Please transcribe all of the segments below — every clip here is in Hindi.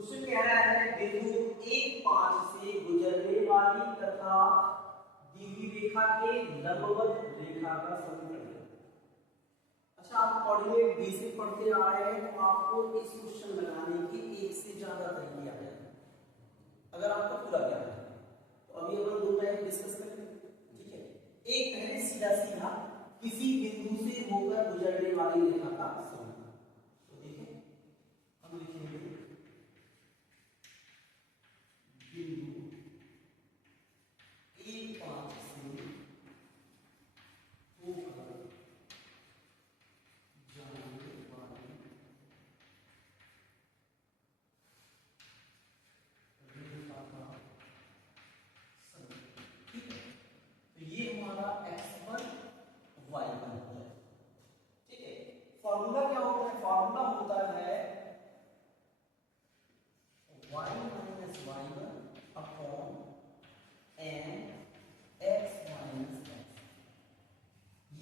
क्वेश्चन कह रहा है बिंदु 1,5 से गुजरने वाली तथा दी हुई रेखा के लंबवत रेखा का समीकरण। अच्छा, आप कोऑर्डिनेट बेसिक पढ़ते आ रहे हैं तो आपको इस क्वेश्चन लगाने के एक से ज्यादा तरीके आ जाएंगे अगर आपको पूरा ज्ञान है। तो अभी अपन दो टाइप डिस्कस करेंगे, ठीक है। एक है सीधा सीधा किसी बिंदु से होकर गुजरने वाली रेखा का समीकरण। तो देखिए हम लिखेंगे बिंदु 1,5 से होकर जाने वाली रेखा का समीकरण, ठीक है। तो ये हमारा x1 y1 है, ठीक है। फॉर्मूला क्या होता है? फॉर्मूला होता है y minus y1 upon n x minus x।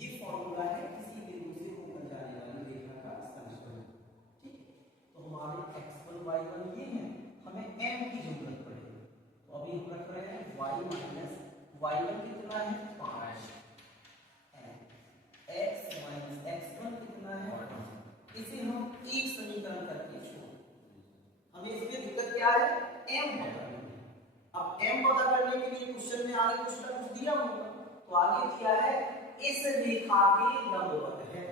ये फॉर्मूला है किसी बिंदु से होकर जाने वाली रेखा का समीकरण, ठीक है। तो हमारे x1 y1 ये है, हमें m की जरूरत पड़ेगी। तो अभी हम रख रहे हैं y माइनस y1 कितना है 5, x माइनस x1 कितना है 1। इसे हम एक समीकरण करके छोड़, हमें इसमें दिक्कत क्या है? m पता करना है। अब m पता करने के लिए क्वेश्चन में आगे कुछ ना कुछ दिया होगा, तो आगे दिया है इस रेखा के लंबवत है।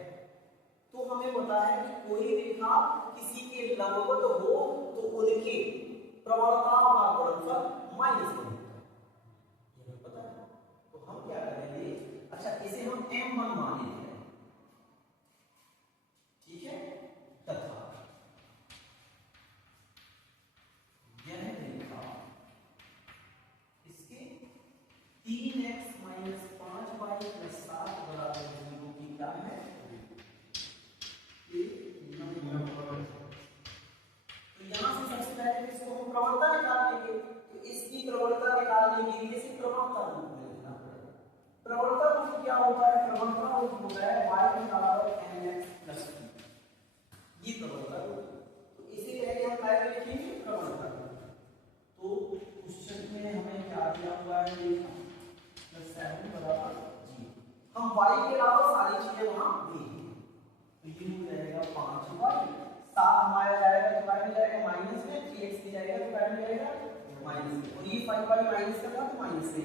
तो हमें पता है कि कोई रेखा किसी के लंबवत हो तो उनके प्रवणताओं का गुणनफल माइनस होता है, ये हमें पता है। तो हम क्या करेंगे? अच्छा, इसे हम m1 मान लेते हैं, ठीक है। तथा यह रेखा इसके 3x माइनस 5y प्लस 7 बराबर 0 की क्या है? तो यहां से सबसे पहले इसको हम प्रवणता निकाल लेंगे। तो इसकी प्रवणता निकालने के लिए सिर्फ प्रवणता रूप में लिखना पड़ेगा। प्रवणता रूप क्या होता है? प्रवणता रूप होता है y बराबर mx प्लस b, ये प्रवणता रूप। तो इसे पहले हम काय में लिखेंगे? प्रवणता रूप। तो क्वेश्चन में हमें क्या दिया हुआ है? रेखा प्लस 7 बराबर 0। हम y के अलावा सारी चीजें वहां दे देंगे। तो ये हो जाएगा 5y, 7 हमारा जाएगा तो काय में जाएगा माइनस में, 3x भी जाएगा तो काय में जाएगा माइनस में, और ये 5y माइनस करना तो माइनस से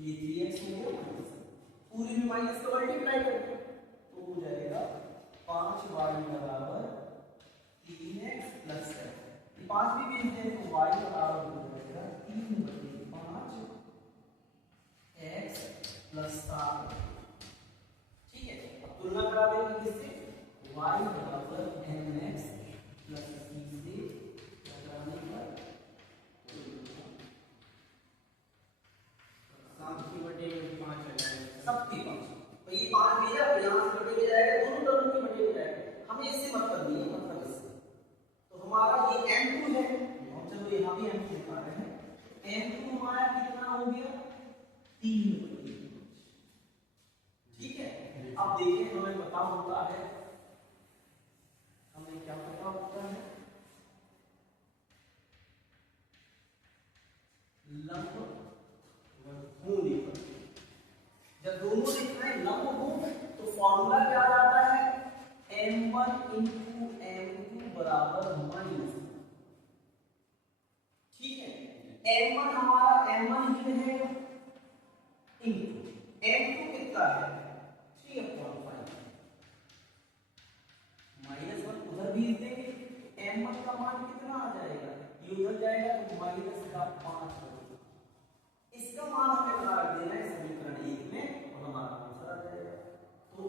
ये 3x हो गया माइनस, पूरी में माइनस का मल्टीप्लाई करके तो हो जाएगा 5y बराबर 3x प्लस 7। 5 भी भेज दें तो y बराबर हो जाएगा 3/5 x प्लस 7, ठीक है। अब तुलना करा देंगे किससे? y बराबर mx प्लस c से कराने पर 7 की बटे 5 आ जाएगा, सबके 5। तो ये 5 भेजा तो यहाँ से बटे में जाएगा, दोनों टर्म के बटे में जाएगा। हमें इससे मतलब नहीं है, मतलब इससे। तो हमारा ये m2 है, हम चलो यहाँ भी m2 दिखा रहे हैं। m2 हमारा कितना हो गया? 3/5, ठीक है। अब देखिए हमें पता होता है, हमें क्या पता होता है? लंब होने पर, जब दोनों रेखाएं लंब हो तो फॉर्मूला क्या आ जाता है? m1 इंटू m2 बराबर माइनस, ठीक है। m1 हमारा m1 ही रहेगा इंटू m2 कितना है? 3/5 माइनस 1 उधर भेज देंगे, m1 का मान कितना आ जाएगा? ये उधर जाएगा तो माइनस का 5 होगा। इसका मान हमें पता रख देना है समीकरण 1 में और हमारा आंसर आ जाएगा। तो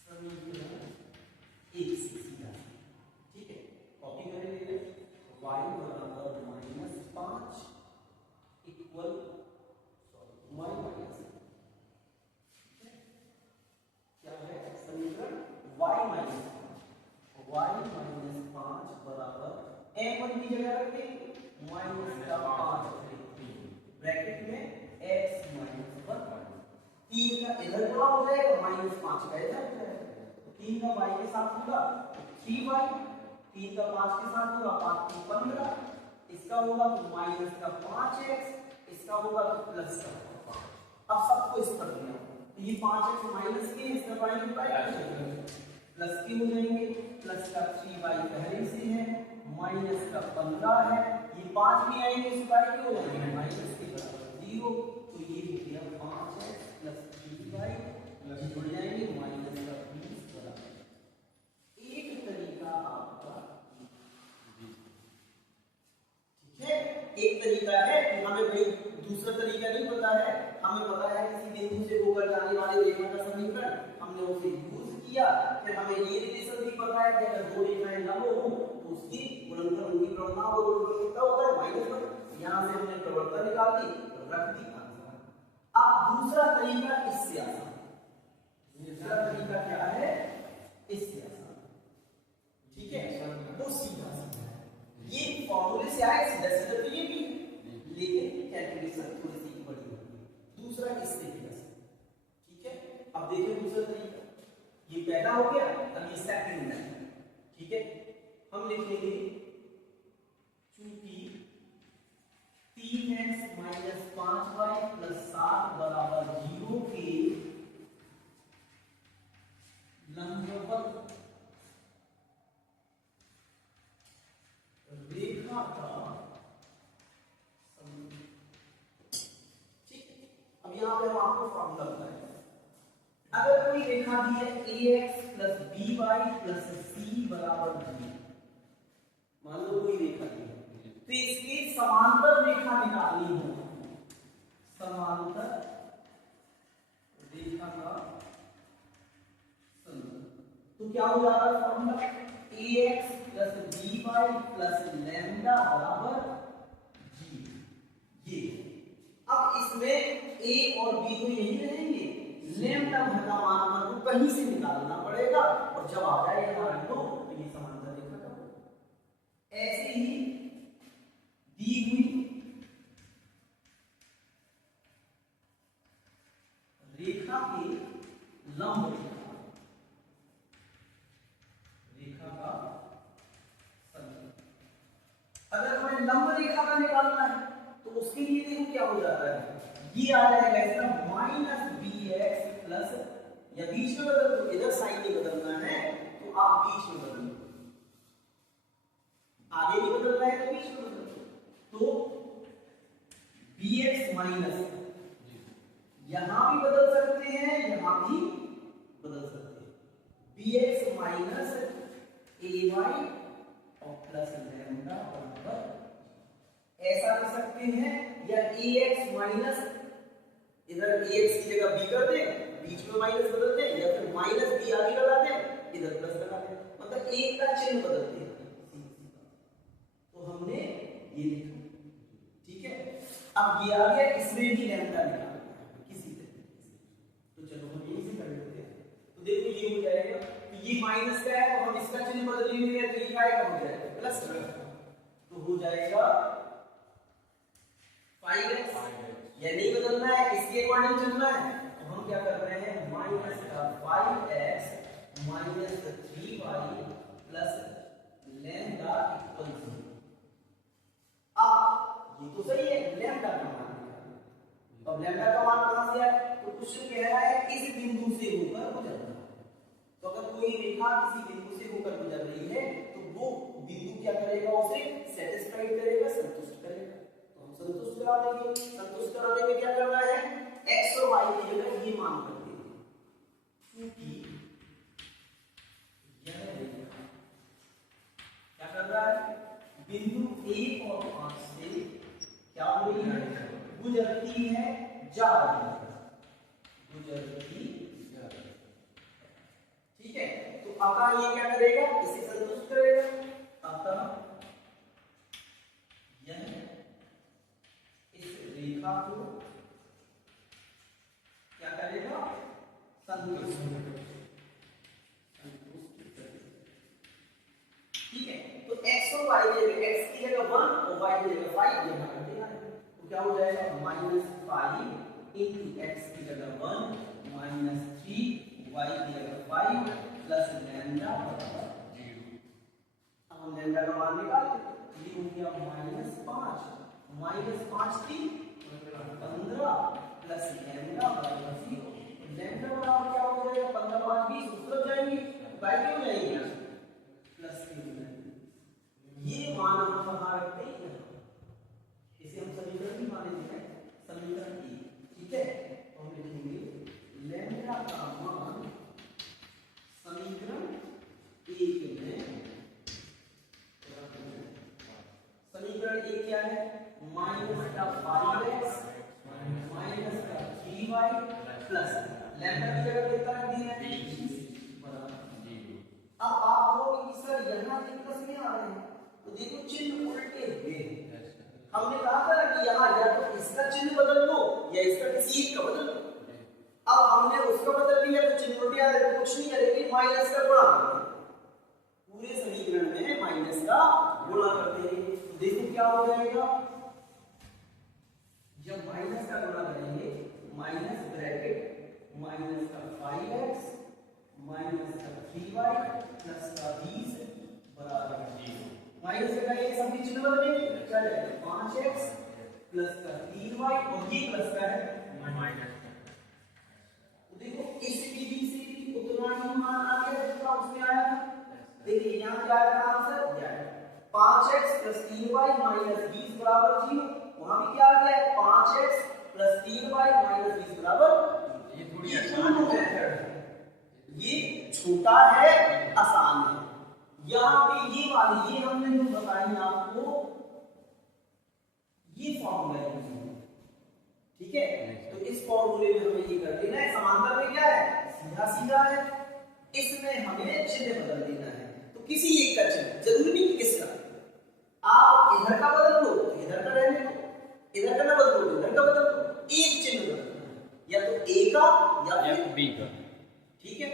समीकरण 1 से सीधा, ठीक है, कॉपी करेंगे। y बराबर -5 इक्वल y माइनस क्या है? समीकरण y माइनस 5 बराबर m1 की जगह रख देंगे माइनस का 5 ब्रैकेट में x माइनस 1। 3 का इधर गुणा हो जाएगा, -5 का इधर हो जाएगा। तो 3 का y के साथ होगा 3y 3 का 5 के साथ होगा 5 3 15, इसका होगा तो माइनस का 5x, इसका होगा तो प्लस का 5। अब सबको इस पर दिया तो ये 5x माइनस के इसका पाएंगे प्लस के हो जाएंगे, प्लस का 3y पहले से है, माइनस का 15 है, ये 5 भी आएंगे इस y के हो जाएंगे माइनस के बराबर 0, तो ये हो गया 5x प्लस 3y प्लस जुड़ जाएंगे माइनस का 20 बराबर। एक तरीका आपका ठीक है, एक तरीका है कि हमें भाई दूसरा तरीका नहीं पता है, हमें पता है किसी बिंदु से होकर जाने वाले रेखा का समीकरण, हमने उसे यूज किया, फिर हमें ये रिलेशन भी पता है कि अगर दो रेखाएं लंब हो तो उसकी गुणनफल उनकी प्रवणता और कितना होता है -1। यहां से हमने प्रवणता निकाल दी और रख दी आंसर। अब दूसरा तरीका इससे आसान, दूसरा तरीका क्या है, इससे आसान, ठीक है, वो सीधा सीधा है, ये फॉर्मूले से आए सीधा सीधा तो ये भी है, लेकिन कैलकुलेशन थोड़ी सी बड़ी होगी। दूसरा इससे भी आसान, ठीक है। अब देखिए दूसरा तरीका, ये पहला हो गया, अब ये सेकंड है, ठीक है। हम लिख लेंगे चूंकि 3x - 5y + 7 बराबर 0 के लंबवत रेखा का, ठीक। अब यहां पे हम आपको फॉर्मूला बताएंगे। अगर कोई रेखा दी है ax + by + c बराबर 0, मान लो कोई रेखा दी है, तो इसकी समांतर रेखा निकालनी हो, समांतर रेखा का तो क्या हो जाएगा फॉर्मूला, ax + by + लैम्डा बराबर g। ये अब इसमें a और b तो यही रहेंगे, लैम्डा का मान को कहीं से निकालना पड़ेगा, और जब आ जाए हमारा तो ये समांतर रेखा का होगा। ऐसे ही दी हुई रेखा के लंब रेखा का समीकरण, अगर हमें लंब रेखा का निकालना है तो उसके लिए देखो क्या हो जाता है, ये आ जाएगा इसका -bx प्लस, या बीच में बदल दो, इधर साइन नहीं बदलना है तो आप बीच में बदल दो, आगे नहीं बदलना है तो बीच में बदल दो, तो bx माइनस, यहां भी बदल सकते हैं यहां भी बदल सकते हैं, bx माइनस ay और प्लस लैम्डा बराबर, ऐसा कर सकते हैं, या ax माइनस, इधर ax की जगह b कर दें, बीच में माइनस बदल दें, या फिर माइनस b आगे लगा दें, इधर प्लस लगा दें, मतलब एक का चिन्ह बदल दें। तो हमने ये लिखा, ठीक है। अब ये आ गया, इसमें भी लैम्डा निकालना है किसी तरीके से, तो चलो हम यही से कर लेते हैं। तो देखो ये हो जाएगा, तो ये माइनस का है तो हम इसका चिन्ह बदल लेंगे, तो ये क्या हो जाएगा प्लस का, तो हो जाएगा 5x, या नहीं बदलना है इसके अकॉर्डिंग चलना है, तो हम क्या कर रहे हैं, माइनस का 5x minus 3y plus lambda equal 0। अब ये तो सही है, लैम्डा का मान निकालना, अब लैम्डा का मान कहां से आया, तो क्वेश्चन कह रहा है इस बिंदु से होकर गुजरना है, तो अगर कोई रेखा किसी बिंदु से होकर गुजर रही है तो वो बिंदु क्या करेगा, उसे सेटिस्फाइड करेगा, संतुष्ट करेगा, तो हम संतुष्ट करा देंगे। संतुष्ट कराने में क्या करना है, x और y की जगह ये मान कर देंगे, क्योंकि यह रेखा क्या कर रहा है, बिंदु a और 5 से क्या हो रही है, गुजरती है, जा रही है, गुजरती, ठीक है। तो अतः ये क्या करेगा, इसे संतुष्ट करेगा, अतः यह इस रेखा को क्या करेगा, संतुष्ट करेगा, ठीक है। तो x और y की जगह, x की जगह 1 और y की जगह 5 यहां कर देना है, तो क्या हो जाएगा -5 into x की जगह 1 -3 y की जगह 5 प्लस लैम्डा बराबर 0। अब हम लैम्डा का मान निकाल ये हो गया -5 थी 15 प्लस लैम्डा बराबर 0। लैम्डा बराबर क्या हो जाएगा 15 5 20 उत्तर जाएंगे बाय क्यों जाएंगे प्लस के हो जाएंगे। ये मान हम कहां रखते हैं इसे हम समीकरण भी मानेंगे समीकरण की ठीक है। तो हम लिखेंगे लैम्डा का मान समीकरण 1 में समीकरण 1 क्या है माइनस का 5x माइनस का 3y प्लस लैम्डा की जगह कितना रख दिया है 20 बराबर 0। अब आप कहोगे कि सर यहां ये प्लस में आ रहे हैं तो देखो चिन्ह उल्टे हुए। हमने कहा था ना कि यहाँ या तो इसका चिन्ह बदल लो या इसका किसी एक का बदल लो। अब हमने उसका बदल लिया तो चिन्ह उल्टे आ रहे तो कुछ नहीं करेंगे माइनस का गुणा करते पूरे समीकरण में माइनस का गुणा करते हैं तो देखो क्या हो जाएगा जब माइनस का गुणा करेंगे माइनस ब्रैकेट माइनस का 5x माइनस का 3y प्लस का 20 बराबर 0। माइनस का ये सभी चिन्ह बदलेंगे क्या जाएगा 5x प्लस का 3y और ये प्लस का है माइनस का। तो देखो इस विधि से भी उतना ही मान आ गया जितना उसमें आया था। देखिए यहां क्या आया था आंसर क्या है 5x प्लस 3y माइनस 20 बराबर 0। वहां भी क्या आ गया 5x प्लस 3y माइनस 20 बराबर ये थोड़ी आसान मेथड है। ये छोटा है आसान है। यहाँ पे ये वाली ये हमने जो बताई आपको ये फॉर्मूला यूज है ठीक है। तो इस फॉर्मूले में हमें ये कर देना है समांतर में क्या है सीधा सीधा है इसमें हमें चिन्ह बदल देना है। तो किसी एक का चिन्ह जरूरी नहीं कि किसका आप इधर का बदल लो तो इधर का रहने दो इधर का ना बदलो तो इधर का बदल दो एक चिन्ह बदलना है या तो ए का या फिर बी का ठीक है।